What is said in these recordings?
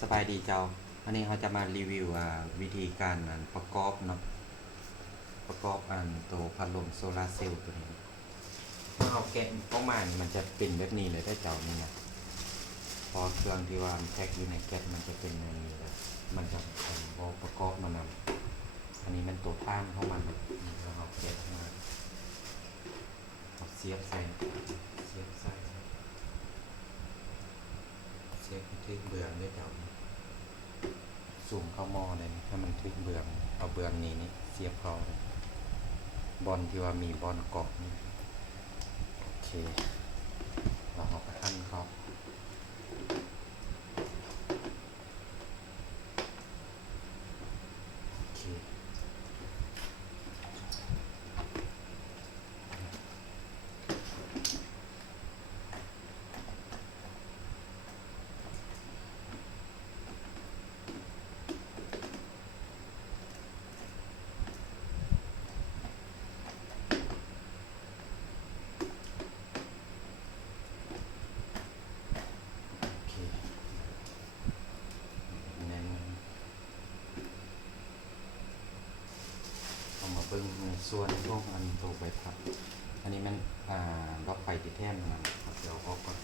สบายดีเจ้าอันนี้เขาจะมารีวิววิธีการประกอบเนาะประกอบตัวพัดลมโซลาร์เซลล์ตัวนี้เมื่อเราแกะออกมามันจะเป็นแบบนี้เลยได้เจ้านี่นะพอเครื่องที่ว่าแพ็คอยู่ในแก๊สมันจะเป็นอย่างนี้เลยมันจะพอประกอบมานำอันนี้มันตัวต้านเข้ามันแล้วเราแกะมาเสียบใส่เสียบใส่เสียบที่เบื่อได้เจ้าสูงเข้าหม้อเลยให้มันทึกเบืองเอาเบืองนี้นี่เสียบเข้าบอลที่ว่ามีบอลเกาะนี่โอเคเราเอาไปหั่นเขาโอเคเน้นเอามาเบิ้งส่วนพวกตัวใบพัดอันนี้มันล็อกไฟติดแท่นมันครับเดี๋ยวออกก่อน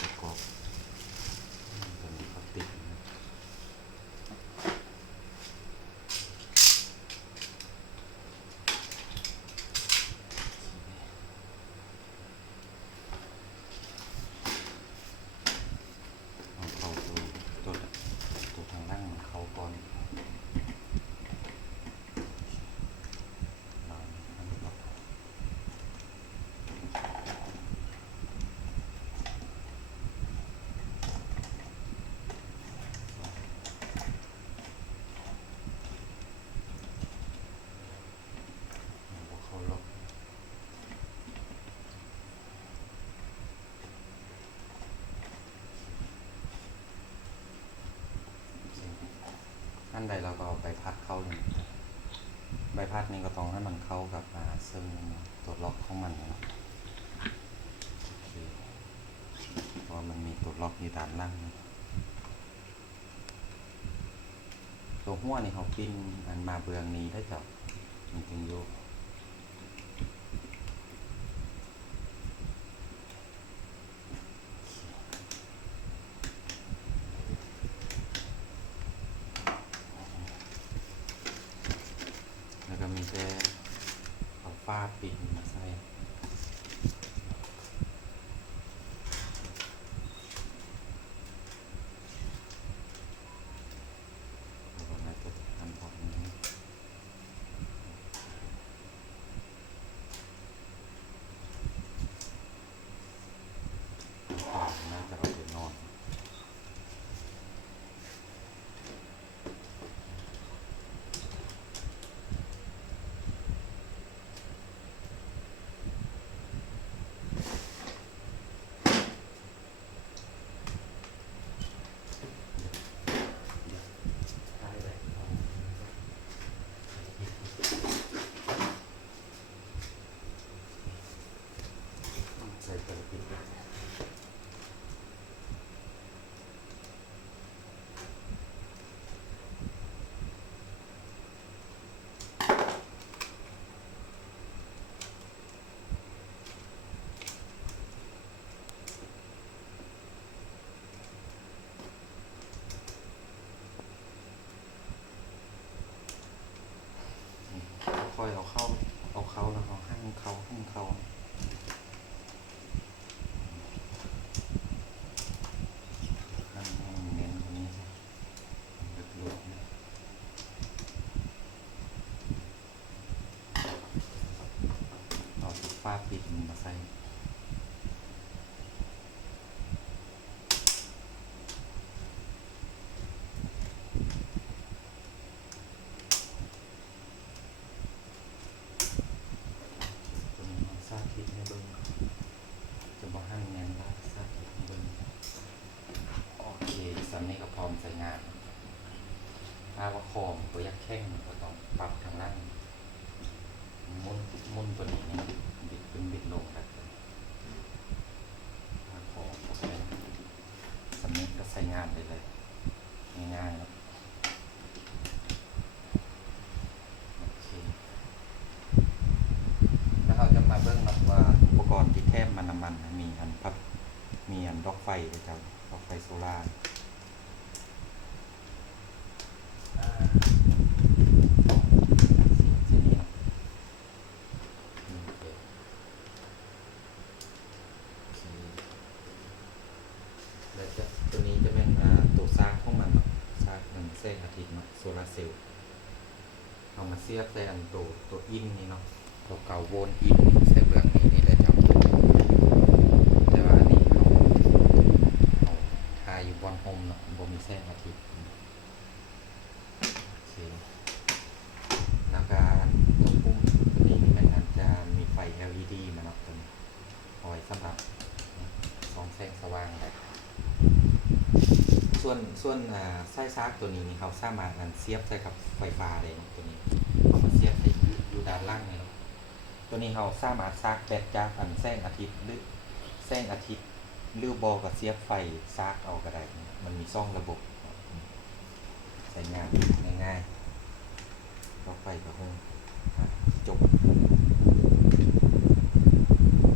ประกอบตัวนี้เขาติดเอาเข้าตัวทางล่างมันเข้าก่อนเขาล็อกอันใดเราก็เอาใบพัดเข้าเลยใบพัดนี้ก็ต้องให้มันเข้ากับซึ่งตัวล็อกของมันนะเพราะมันมีตัวล็อกอยู่ด้านล่างตัวหัวนี่เขาปิ้นมาเบืองนี้ได้จับมันจึงโยกแล้วก็มีแต่เอาฝ้าปิดมาใส่แล้วก็มาตัวทำพอนี้น่าจะเอาไปนอนใส่ตัวปิดค่อยเอาเข้าแล้วเอาหั่นเข้าหั่นเข้าหั่นให้มันเน้นตรงนี้สิหลุดๆนะเอาตัวฝ้าปิดมันมาใส่ตัวนี้มันซาคิดให้เบิ่งจะบอกหั่นแน่นได้ซาคิดให้เบิ่งโอเคสันนี้ก็พร้อมใส่งานถ้าว่าคอมตัวยักแข้งก็ต้องปรับทางล่างมุนตัวนี้บิดขึ้นบิดลงแบบถ้าคอ งานได้เลยง่ายๆเนาะโอเคแล้วเราจะมาเบิ่งเนาะว่าอุปกรณ์ที่แถมมันน้ำมันมีอันพัดมีอันดอกไฟด้วยจ้ะดอกไฟโซล่าร์สีนี้เนาะโอเคแล้วจะตัวนี้จะเป็นตัวซากของมันเนาะซากมันแสงอาทิตย์เนาะโซลาร์เซลล์เอามาเสียบใส่อันตัวอินนี่เนาะตัวเก่าโวลต์อินใส่เบื้องนี้นี่เลยจ้ะแต่ว่าอันนี้เอาทาอยู่บนโฮมเนาะบ่มีแสงอาทิตย์โอเคแล้วก็ตัวปุ่มตัวนี้มันอาจจะมีไฟ LED มาเนาะตัวนี้เอาไว้สำหรับส่องแสงสว่างได้ส่วนไส้ซากตัวนี้นี่เขาสามารถเสียบใส่กับไฟฟ้าได้เนาะตัวนี้เอามาเสียบใส่อยู่ด้านล่างนี่เนาะตัวนี้เขาสามารถซากแบตจากแสงอาทิตย์หรือแสงอาทิตย์หรือบอกัเสียบไฟซากเอาก็ได้มันมีซ่องระบบใช้งานง่ายๆก็ไฟก็คงจบ